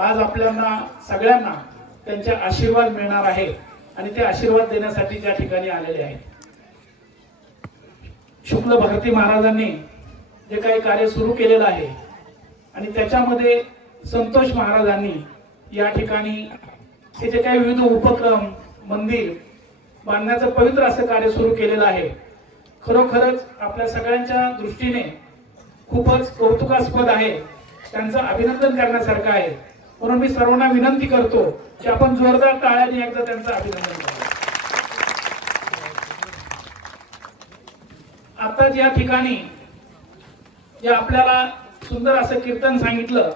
आज आपल्याला सगळ्यांना त्यांचे आशीर्वाद मिळणार आहे आणि ते आशीर्वाद देण्यासाठी त्या ठिकाणी आलेले आहेत. शुक्ल भारती महाराजांनी जे काही कार्य सुरू केलेलं आहे आणि त्याच्यामध्ये संतोष महाराजांनी या ठिकाणी हे जे काही विविध उपक्रम मंदिर बांधण्याचं पवित्र असं कार्य सुरू केलेलं आहे, खरोखरच आपल्या सगळ्यांच्या दृष्टीने खूपच कौतुकास्पद आहे. त्यांचं अभिनंदन करण्यासारखं आहे. म्हणून मी सर्वांना विनंती करतो की आपण जोरदार टाळ्यांनी एकदा त्यांचं अभिनंदन करू. आता ज्या ठिकाणी जे आपल्याला सुंदर असं कीर्तन सांगितलं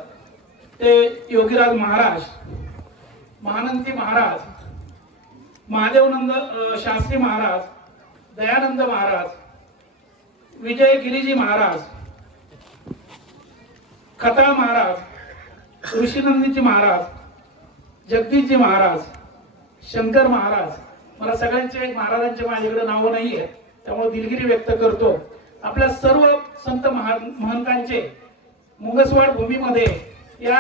ते योगीराज महाराज, महानंदी महाराज, महादेवनंद शास्त्री महाराज, दयानंद महाराज, विजय गिरीजी महाराज, खताळ महाराज, ऋषीनंदीजी महाराज, जगदीशजी महाराज, शंकर महाराज, मला सगळ्यांचे महाराजांचे माझ्याकडे नावं नाही आहेत त्यामुळे दिलगिरी व्यक्त करतो. आपल्या सर्व संत महंतांचे मुंगसवाड भूमीमध्ये या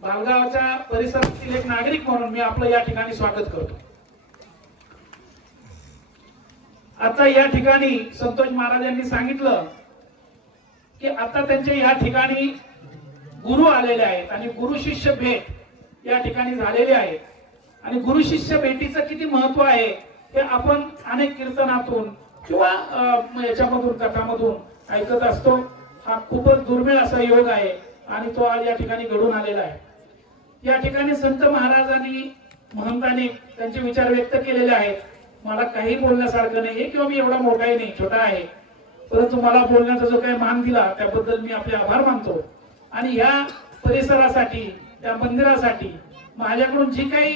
भालगावच्या परिसरातील एक नागरिक म्हणून मी आपलं या ठिकाणी स्वागत करतो. आता या ठिकाणी संतोष महाराजांनी सांगितलं की आता त्यांचे या ठिकाणी गुरु आलेले आहेत आणि गुरु शिष्य भेट या ठिकाणी झालेली आहे. आणि गुरु शिष्य भेटीचं किती महत्व आहे हे आपण अनेक कीर्तनातून किंवा याच्यामधून कथामधून ऐकत असतो. हा खूपच दुर्मिळ असा योग आहे आणि तो आज या ठिकाणी घडून आलेला आहे. या ठिकाणी संत महाराजांनी महंतांनी त्यांचे विचार व्यक्त केलेले आहेत. मला काही बोलण्यासारखं नाही किंवा मी एवढा मोठाही नाही, छोटा आहे, परंतु मला बोलण्याचा जो काही मान दिला त्याबद्दल मी आपले आभार मानतो. आणि या परिसरासाठी त्या मंदिरासाठी माझ्याकडून जी काही